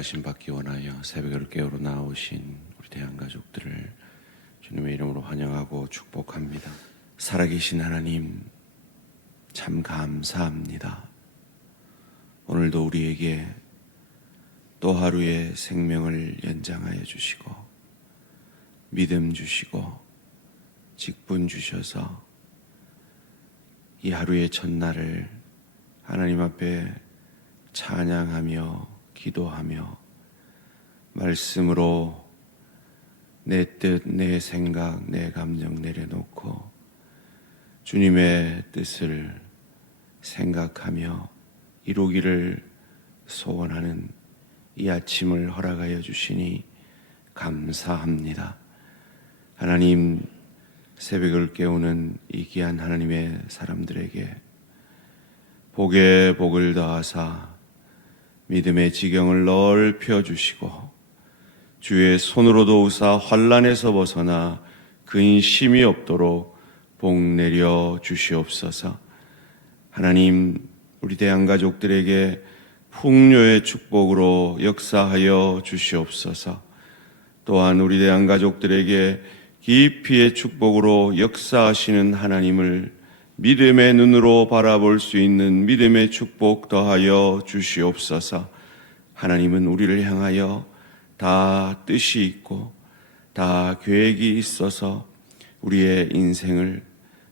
인도하심 받기 원하여 새벽을 깨우러 나오신 우리 대한가족들을 주님의 이름으로 환영하고 축복합니다. 살아계신 하나님, 참 감사합니다. 오늘도 우리에게 또 하루의 생명을 연장하여 주시고 믿음 주시고 직분 주셔서 이 하루의 첫날을 하나님 앞에 찬양하며 기도하며 말씀으로 내 뜻, 내 생각, 내 감정 내려놓고 주님의 뜻을 생각하며 이루기를 소원하는 이 아침을 허락하여 주시니 감사합니다. 하나님, 새벽을 깨우는 이 귀한 하나님의 사람들에게 복에 복을 더하사 믿음의 지경을 넓혀 주시고 주의 손으로 도우사 환난에서 벗어나 근심이 없도록 복 내려 주시옵소서. 하나님, 우리 대한가족들에게 풍요의 축복으로 역사하여 주시옵소서. 또한 우리 대한가족들에게 깊이의 축복으로 역사하시는 하나님을 믿음의 눈으로 바라볼 수 있는 믿음의 축복 더하여 주시옵소서. 하나님은 우리를 향하여 다 뜻이 있고 다 계획이 있어서 우리의 인생을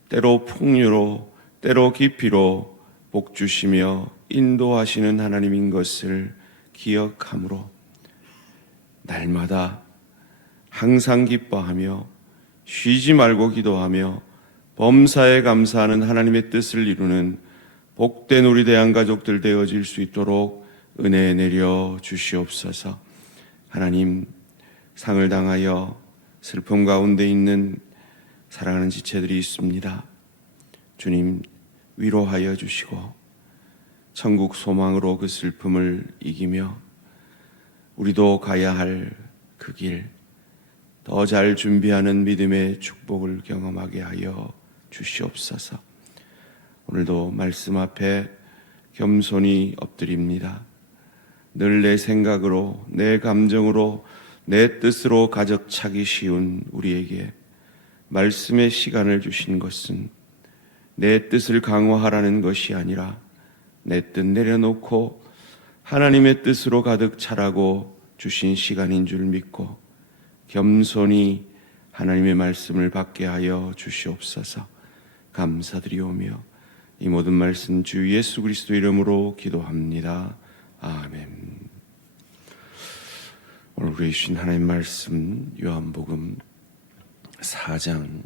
때로 풍요로 때로 깊이로 복 주시며 인도하시는 하나님인 것을 기억함으로 날마다 항상 기뻐하며 쉬지 말고 기도하며 범사에 감사하는 하나님의 뜻을 이루는 복된 우리 대한가족들 되어질 수 있도록 은혜 내려 주시옵소서. 하나님, 상을 당하여 슬픔 가운데 있는 사랑하는 지체들이 있습니다. 주님, 위로하여 주시고 천국 소망으로 그 슬픔을 이기며 우리도 가야 할 그 길 더 잘 준비하는 믿음의 축복을 경험하게 하여 주시옵소서. 오늘도 말씀 앞에 겸손히 엎드립니다. 늘 내 생각으로, 내 감정으로, 내 뜻으로 가득 차기 쉬운 우리에게 말씀의 시간을 주신 것은 내 뜻을 강화하라는 것이 아니라 내 뜻 내려놓고 하나님의 뜻으로 가득 차라고 주신 시간인 줄 믿고 겸손히 하나님의 말씀을 받게 하여 주시옵소서. 감사드리오며 이 모든 말씀 주 예수 그리스도 이름으로 기도합니다. 아멘. 오늘 우리 주신 하나님 말씀 요한복음 4장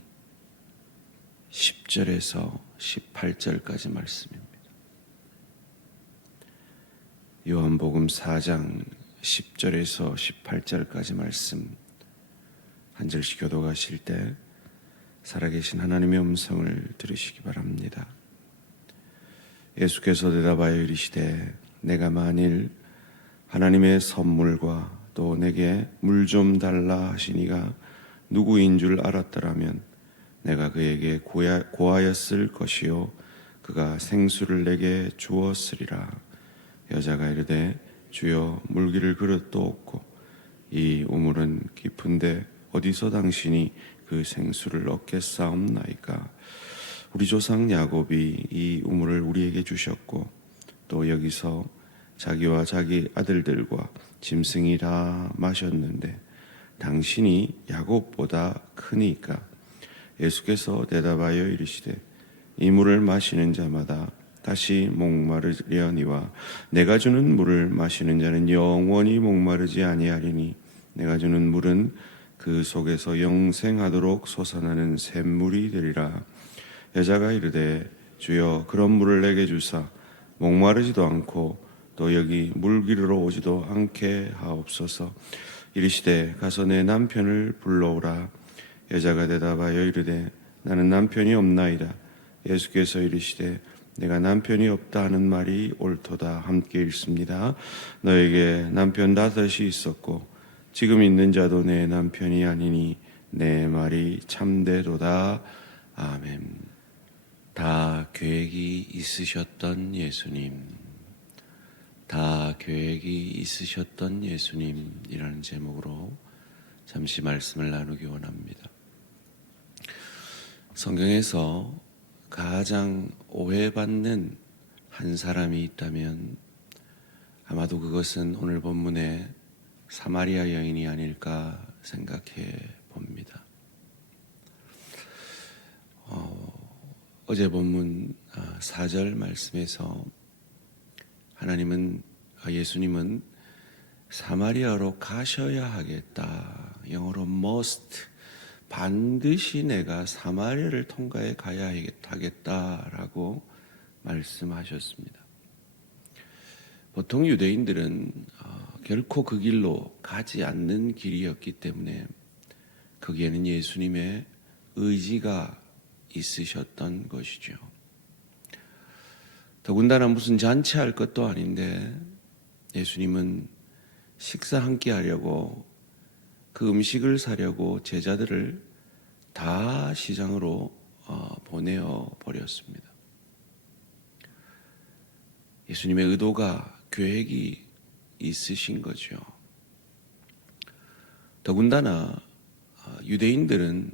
10절에서 18절까지 말씀입니다. 요한복음 4장 10절에서 18절까지 말씀 한 절씩 교독하실 때 살아계신 하나님의 음성을 들으시기 바랍니다. 예수께서 대답하여 이르시되 내가 만일 하나님의 선물과 또 내게 물 좀 달라 하시니가 누구인 줄 알았더라면 내가 그에게 고하였을 것이요 그가 생수를 내게 주었으리라. 여자가 이르되 주여 물기를 그릇도 없고 이 우물은 깊은데 어디서 당신이 그 생수를 얻겠사옵나이까. 우리 조상 야곱이 이 우물을 우리에게 주셨고 또 여기서 자기와 자기 아들들과 짐승이 다 마셨는데 당신이 야곱보다 크니까. 예수께서 대답하여 이르시되 이 물을 마시는 자마다 다시 목마르려니와 내가 주는 물을 마시는 자는 영원히 목마르지 아니하리니 내가 주는 물은 그 속에서 영생하도록 솟아나는 샘물이 되리라. 여자가 이르되 주여 그런 물을 내게 주사 목마르지도 않고 또 여기 물 기르러 오지도 않게 하옵소서. 이르시되 가서 내 남편을 불러오라. 여자가 대답하여 이르되 나는 남편이 없나이다. 예수께서 이르시되 내가 남편이 없다 하는 말이 옳도다. 함께 읽습니다. 너에게 남편 5이 있었고 지금 있는 자도 내 남편이 아니니 내 말이 참되도다. 아멘. 다 계획이 있으셨던 예수님, 다 계획이 있으셨던 예수님이라는 제목으로 잠시 말씀을 나누기 원합니다. 성경에서 가장 오해받는 한 사람이 있다면 아마도 그것은 오늘 본문의 사마리아 여인이 아닐까 생각해 봅니다. 어제 본문 4절 말씀에서 예수님은 사마리아로 가셔야 하겠다. 영어로 must, 반드시 내가 사마리아를 통과해 가야 하겠다라고 말씀하셨습니다. 보통 유대인들은 결코 그 길로 가지 않는 길이었기 때문에 거기에는 예수님의 의지가 있으셨던 것이죠. 더군다나 무슨 잔치할 것도 아닌데 예수님은 식사 함께 하려고 그 음식을 사려고 제자들을 다 시장으로 보내어 버렸습니다. 예수님의 의도가 계획이 있으신 거죠. 더군다나 유대인들은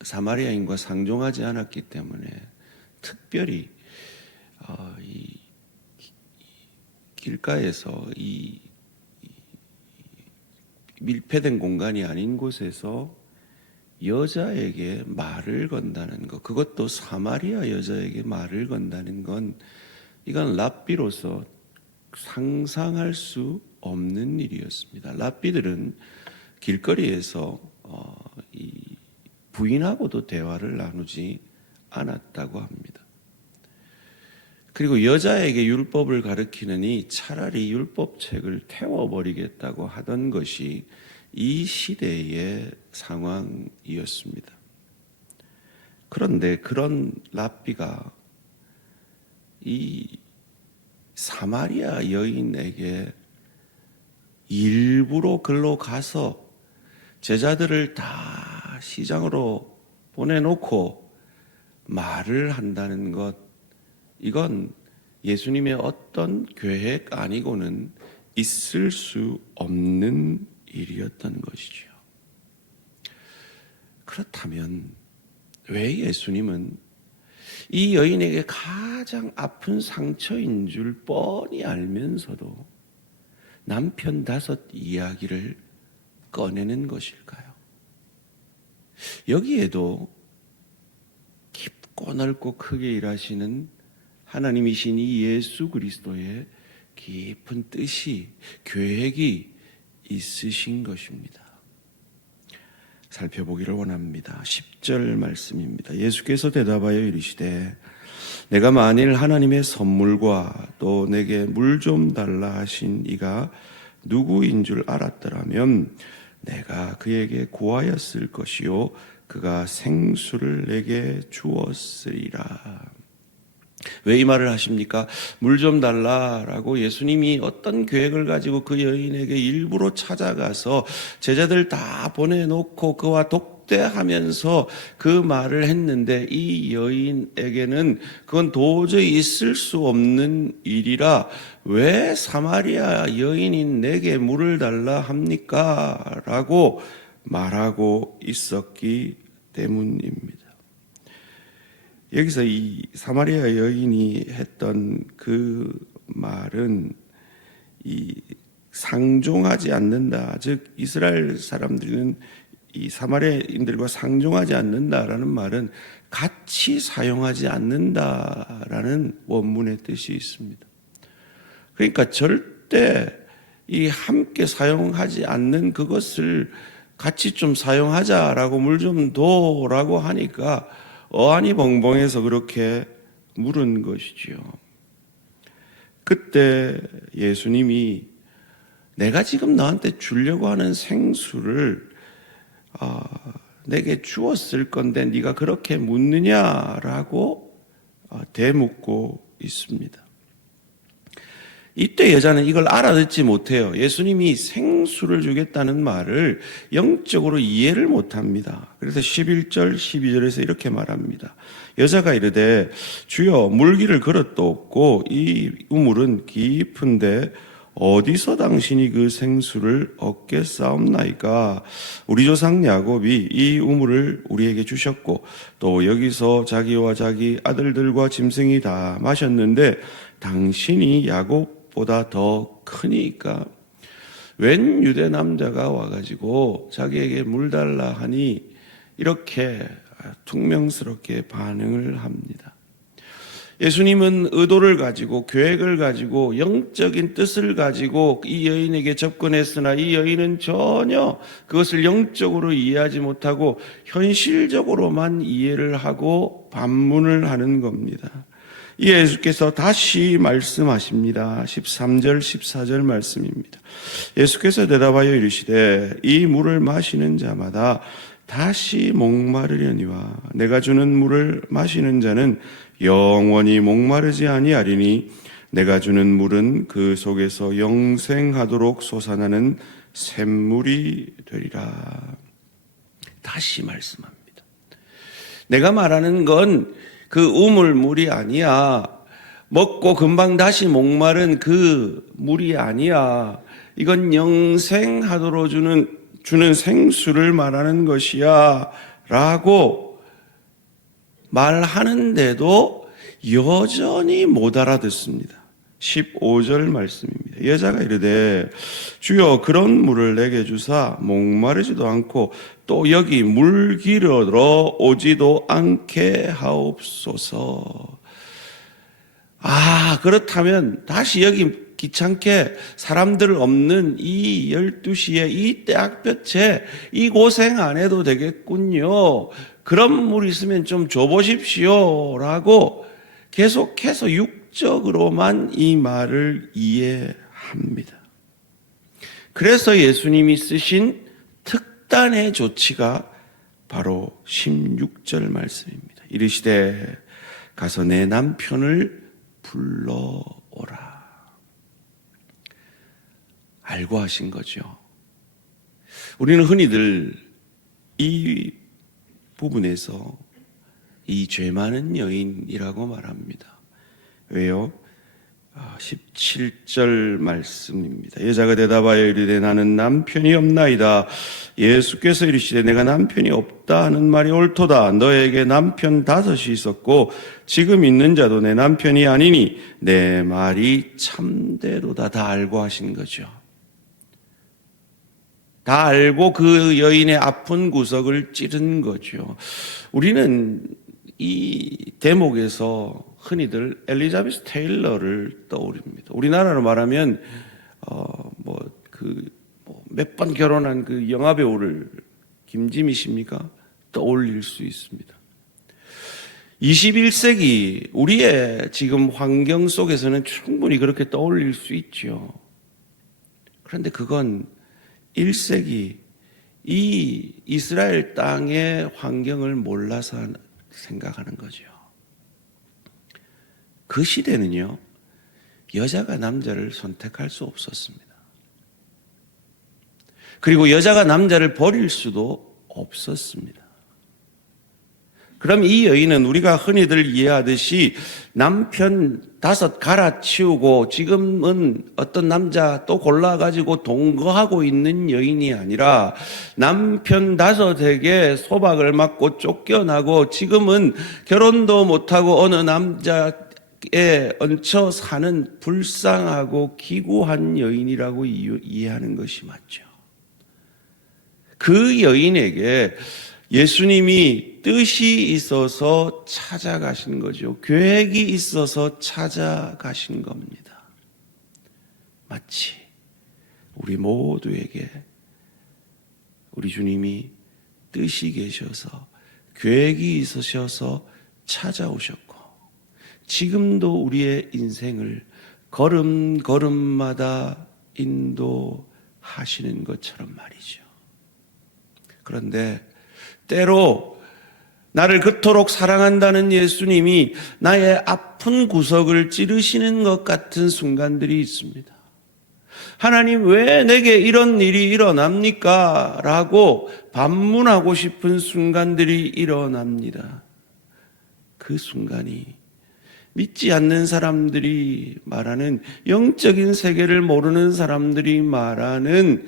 사마리아인과 상종하지 않았기 때문에 특별히 이 길가에서 이 밀폐된 공간이 아닌 곳에서 여자에게 말을 건다는 것, 그것도 사마리아 여자에게 말을 건다는 건 이건 랍비로서 상상할 수 없는 일이었습니다. 랍비들은 길거리에서 부인하고도 대화를 나누지 않았다고 합니다. 그리고 여자에게 율법을 가르치느니 차라리 율법책을 태워버리겠다고 하던 것이 이 시대의 상황이었습니다. 그런데 그런 랍비가 이 사마리아 여인에게 일부러 글로 가서 제자들을 다 시장으로 보내놓고 말을 한다는 것, 이건 예수님의 어떤 계획 아니고는 있을 수 없는 일이었던 것이죠. 그렇다면 왜 예수님은 이 여인에게 가장 아픈 상처인 줄 뻔히 알면서도 남편 5 이야기를 꺼내는 것일까요? 여기에도 깊고 넓고 크게 일하시는 하나님이신 이 예수 그리스도의 깊은 뜻이, 계획이 있으신 것입니다. 살펴보기를 원합니다. 10절 말씀입니다. 예수께서 대답하여 이르시되 내가 만일 하나님의 선물과 또 내게 물 좀 달라 하신 이가 누구인 줄 알았더라면 내가 그에게 구하였을 것이요 그가 생수를 내게 주었으리라. 왜 이 말을 하십니까? 물 좀 달라라고 예수님이 어떤 계획을 가지고 그 여인에게 일부러 찾아가서 제자들 다 보내놓고 그와 독대하면서 그 말을 했는데 이 여인에게는 그건 도저히 있을 수 없는 일이라 왜 사마리아 여인인 내게 물을 달라 합니까? 라고 말하고 있었기 때문입니다. 여기서 이 사마리아 여인이 했던 그 말은 이 상종하지 않는다, 즉 이스라엘 사람들은 이 사마리아인들과 상종하지 않는다라는 말은 같이 사용하지 않는다라는 원문의 뜻이 있습니다. 그러니까 절대 이 함께 사용하지 않는 그것을 같이 좀 사용하자라고 물 좀 둬라고 하니까 어안이 벙벙해서 그렇게 물은 것이지요. 그때 예수님이 내가 지금 너한테 주려고 하는 생수를 내게 주었을 건데 네가 그렇게 묻느냐라고 대묻고 있습니다. 이때 여자는 이걸 알아듣지 못해요. 예수님이 생수를 주겠다는 말을 영적으로 이해를 못합니다. 그래서 11절 12절에서 이렇게 말합니다. 여자가 이르되 주여 물기를 그릇도 없고 이 우물은 깊은데 어디서 당신이 그 생수를 얻겠사옵나이까? 우리 조상 야곱이 이 우물을 우리에게 주셨고 또 여기서 자기와 자기 아들들과 짐승이 다 마셨는데 당신이 야곱보다 더 크니까? 웬 유대 남자가 와가지고 자기에게 물 달라 하니 이렇게 퉁명스럽게 반응을 합니다. 예수님은 의도를 가지고 계획을 가지고 영적인 뜻을 가지고 이 여인에게 접근했으나 이 여인은 전혀 그것을 영적으로 이해하지 못하고 현실적으로만 이해를 하고 반문을 하는 겁니다. 예수께서 다시 말씀하십니다. 13절 14절 말씀입니다. 예수께서 대답하여 이르시되 이 물을 마시는 자마다 다시 목마르려니와 내가 주는 물을 마시는 자는 영원히 목마르지 아니하리니 내가 주는 물은 그 속에서 영생하도록 솟아나는 샘물이 되리라. 다시 말씀합니다. 내가 말하는 건 그 우물물이 아니야. 먹고 금방 다시 목마른 그 물이 아니야. 이건 영생하도록 주는 생수를 말하는 것이야 라고 말하는데도 여전히 못 알아듣습니다. 15절 말씀입니다. 여자가 이르되 주여 그런 물을 내게 주사 목마르지도 않고 또 여기 물 기르러 오지도 않게 하옵소서. 그렇다면 다시 여기 귀찮게 사람들 없는 이 12시에 이 때학볕에 이 고생 안 해도 되겠군요. 그런 물 있으면 좀 줘보십시오 라고 계속해서 육적으로만 이 말을 이해합니다. 그래서 예수님이 쓰신 특단의 조치가 바로 16절 말씀입니다. 이르시되 가서 내 남편을 불러오라. 알고 하신 거죠. 우리는 흔히들 이 부분에서 이 죄 많은 여인이라고 말합니다. 왜요? 17절 말씀입니다. 여자가 대답하여 이르되 나는 남편이 없나이다. 예수께서 이르시되 내가 남편이 없다 하는 말이 옳도다. 너에게 남편 5이 있었고 지금 있는 자도 내 남편이 아니니 내 말이 참되도다. 다 알고 하신 거죠. 다 알고 그 여인의 아픈 구석을 찌른 거죠. 우리는 이 대목에서 흔히들 엘리자베스 테일러를 떠올립니다. 우리나라로 말하면 몇 번 결혼한 그 영화 배우를 김지미 씨입니까? 떠올릴 수 있습니다. 21세기 우리의 지금 환경 속에서는 충분히 그렇게 떠올릴 수 있죠. 그런데 그건 1세기 이 이스라엘 땅의 환경을 몰라서 생각하는 거죠. 그 시대는요, 여자가 남자를 선택할 수 없었습니다. 그리고 여자가 남자를 버릴 수도 없었습니다. 그럼 이 여인은 우리가 흔히들 이해하듯이 남편 5 갈아치우고 지금은 어떤 남자 또 골라가지고 동거하고 있는 여인이 아니라 남편 5에게 소박을 맞고 쫓겨나고 지금은 결혼도 못하고 어느 남자에 얹혀 사는 불쌍하고 기구한 여인이라고 이해하는 것이 맞죠. 그 여인에게 예수님이 뜻이 있어서 찾아가신 거죠. 계획이 있어서 찾아가신 겁니다. 마치 우리 모두에게 우리 주님이 뜻이 계셔서 계획이 있으셔서 찾아오셨고 지금도 우리의 인생을 걸음걸음마다 인도하시는 것처럼 말이죠. 그런데 때로 나를 그토록 사랑한다는 예수님이 나의 아픈 구석을 찌르시는 것 같은 순간들이 있습니다. 하나님 왜 내게 이런 일이 일어납니까? 라고 반문하고 싶은 순간들이 일어납니다. 그 순간이 믿지 않는 사람들이 말하는, 영적인 세계를 모르는 사람들이 말하는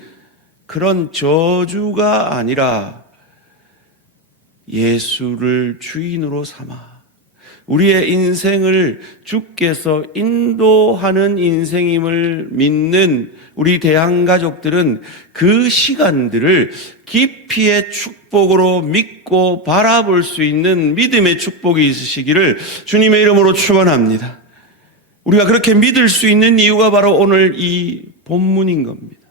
그런 저주가 아니라 예수를 주인으로 삼아 우리의 인생을 주께서 인도하는 인생임을 믿는 우리 대한가족들은 그 시간들을 깊이의 축복으로 믿고 바라볼 수 있는 믿음의 축복이 있으시기를 주님의 이름으로 축원합니다. 우리가 그렇게 믿을 수 있는 이유가 바로 오늘 이 본문인 겁니다.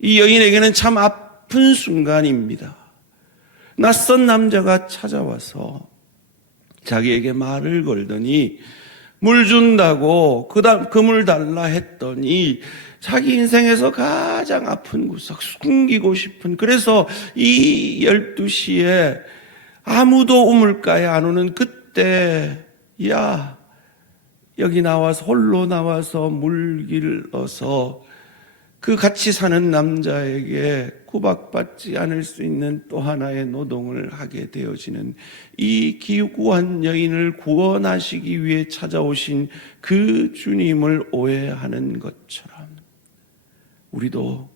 이 여인에게는 참 아픈 순간입니다. 낯선 남자가 찾아와서 자기에게 말을 걸더니 물 준다고 그 물 달라 했더니 자기 인생에서 가장 아픈 구석, 숨기고 싶은, 그래서 이 12시에 아무도 우물가에 안 오는 그때, 야, 여기 나와서, 홀로 나와서 물기를 얻어서 그 같이 사는 남자에게 구박받지 않을 수 있는 또 하나의 노동을 하게 되어지는 이 기구한 여인을 구원하시기 위해 찾아오신 그 주님을 오해하는 것처럼 우리도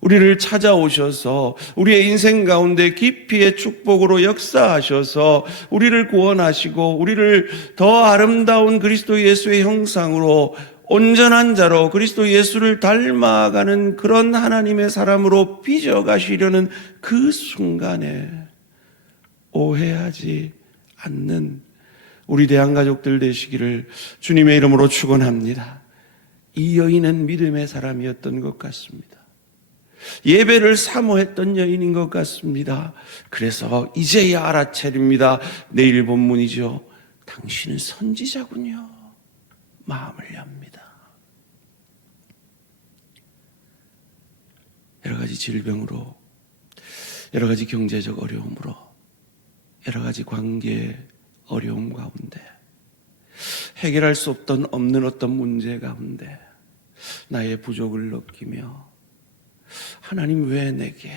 우리를 찾아오셔서 우리의 인생 가운데 깊이의 축복으로 역사하셔서 우리를 구원하시고 우리를 더 아름다운 그리스도 예수의 형상으로 온전한 자로 그리스도 예수를 닮아가는 그런 하나님의 사람으로 빚어가시려는 그 순간에 오해하지 않는 우리 대한가족들 되시기를 주님의 이름으로 축원합니다. 이 여인은 믿음의 사람이었던 것 같습니다. 예배를 사모했던 여인인 것 같습니다. 그래서 이제야 알아차립니다. 내일 본문이죠. 당신은 선지자군요. 마음을 엽니다. 여러 가지 질병으로, 여러 가지 경제적 어려움으로, 여러 가지 관계 어려움 가운데, 해결할 수 없는 어떤 문제 가운데 나의 부족을 느끼며 하나님 왜 내게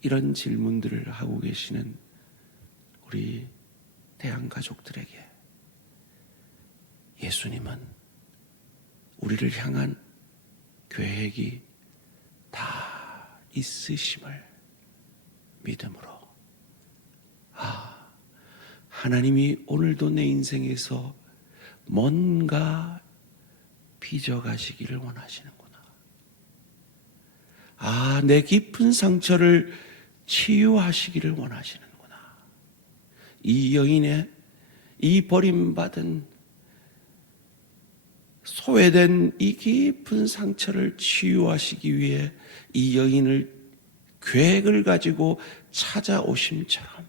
이런 질문들을 하고 계시는 우리 대한가족들에게 예수님은 우리를 향한 계획이 다 있으심을 믿음으로, 하나님이 오늘도 내 인생에서 뭔가 빚어가시기를 원하시는구나. 내 깊은 상처를 치유하시기를 원하시는구나. 이 여인의 이 버림받은 소외된 이 깊은 상처를 치유하시기 위해 이 여인을 계획을 가지고 찾아오심처럼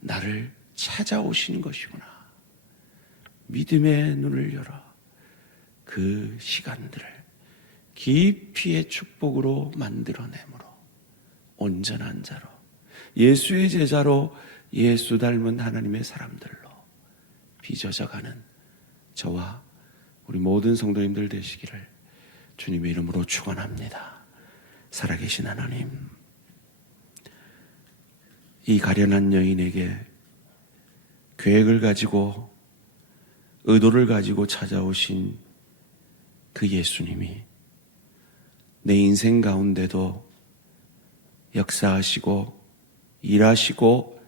나를 찾아오신 것이구나. 믿음의 눈을 열어 그 시간들을 깊이의 축복으로 만들어내므로 온전한 자로, 예수의 제자로, 예수 닮은 하나님의 사람들로 빚어져가는 저와 우리 모든 성도님들 되시기를 주님의 이름으로 축원합니다. 살아계신 하나님, 이 가련한 여인에게 계획을 가지고 의도를 가지고 찾아오신 그 예수님이 내 인생 가운데도 역사하시고 일하시고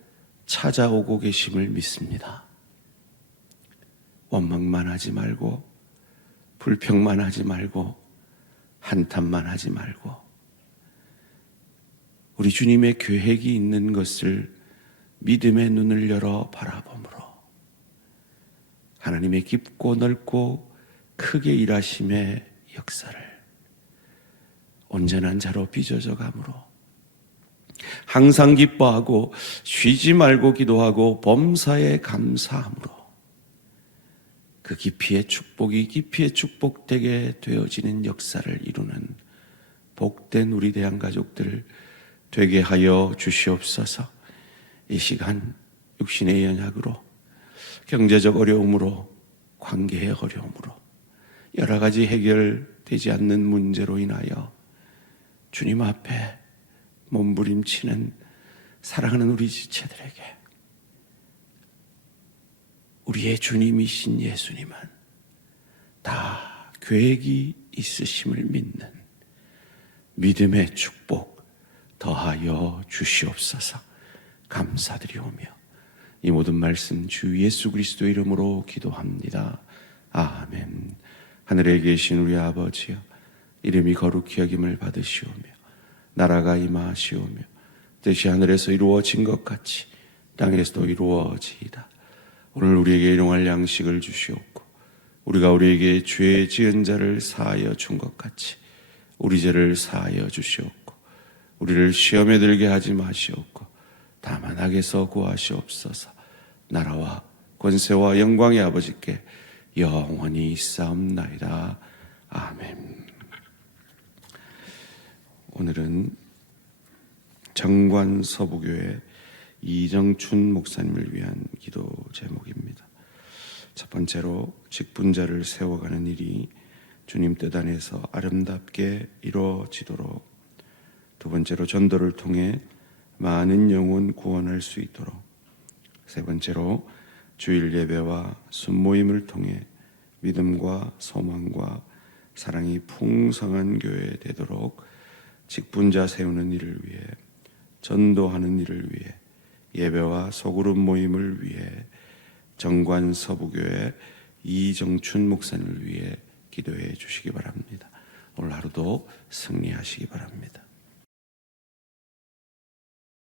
찾아오고 계심을 믿습니다. 원망만 하지 말고, 불평만 하지 말고, 한탄만 하지 말고, 우리 주님의 계획이 있는 것을 믿음의 눈을 열어 바라보므로 하나님의 깊고 넓고 크게 일하심의 역사를 온전한 자로 빚어져 가므로 항상 기뻐하고 쉬지 말고 기도하고 범사에 감사함으로 그 깊이의 축복이 깊이의 축복되게 되어지는 역사를 이루는 복된 우리 대한가족들 되게 하여 주시옵소서. 이 시간 육신의 연약으로, 경제적 어려움으로, 관계의 어려움으로, 여러 가지 해결되지 않는 문제로 인하여 주님 앞에 몸부림치는 사랑하는 우리 지체들에게 우리의 주님이신 예수님은 다 계획이 있으심을 믿는 믿음의 축복 더하여 주시옵소서. 감사드리오며 이 모든 말씀 주 예수 그리스도의 이름으로 기도합니다. 아멘. 하늘에 계신 우리 아버지여, 이름이 거룩히 여김을 받으시오며 나라가 임하시오며 뜻이 하늘에서 이루어진 것 같이 땅에서도 이루어지이다. 오늘 우리에게 일용할 양식을 주시옵고 우리가 우리에게 죄 지은 자를 사하여 준 것 같이 우리 죄를 사하여 주시옵고 우리를 시험에 들게 하지 마시옵고 다만 악에서 구하시옵소서. 나라와 권세와 영광의 아버지께 영원히 있사옵나이다. 아멘. 오늘은 정관서부교회 이정춘 목사님을 위한 기도 제목입니다. 첫 번째로 직분자를 세워가는 일이 주님 뜻 안에서 아름답게 이루어지도록, 두 번째로 전도를 통해 많은 영혼 구원할 수 있도록, 세 번째로 주일 예배와 순모임을 통해 믿음과 소망과 사랑이 풍성한 교회 되도록 직분자 세우는 일을 위해, 전도하는 일을 위해, 예배와 소그룹 모임을 위해 정관서부교회 이정춘 목사님을 위해 기도해 주시기 바랍니다. 오늘 하루도 승리하시기 바랍니다.